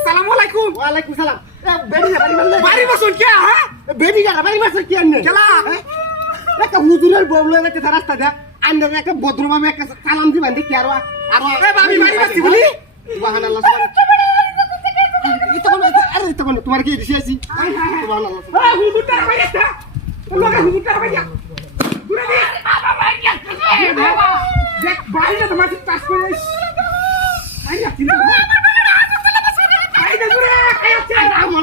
Assalamualaikum. Waalaikumsalam. Beri beri. Mari masuk ya, ha? Beri jangan masuk ya nih, Jalan. একটা হুজুরের বউলে একটা রাস্তা দে আননে একটা ভদ্রভাবে একটা সালাম দিবেন দেখি আর আর এ বাবি বাড়ি বসছি বলি। সুবহানাল্লাহ আরে তোমার কি দিছি সুবহানাল্লাহ ওই হুজুরটা আছে লোকে হুজুরটা আছে ঘুরে দি। বাবা দেখ বাইরে তোমার পাস করে আই আছে না আই দে ঘুরে আই আছে আমার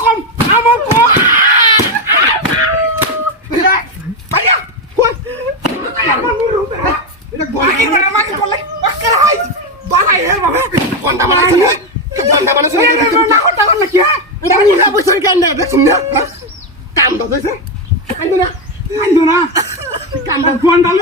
কম আমল কম ভাইয়া அந்த போன் தான்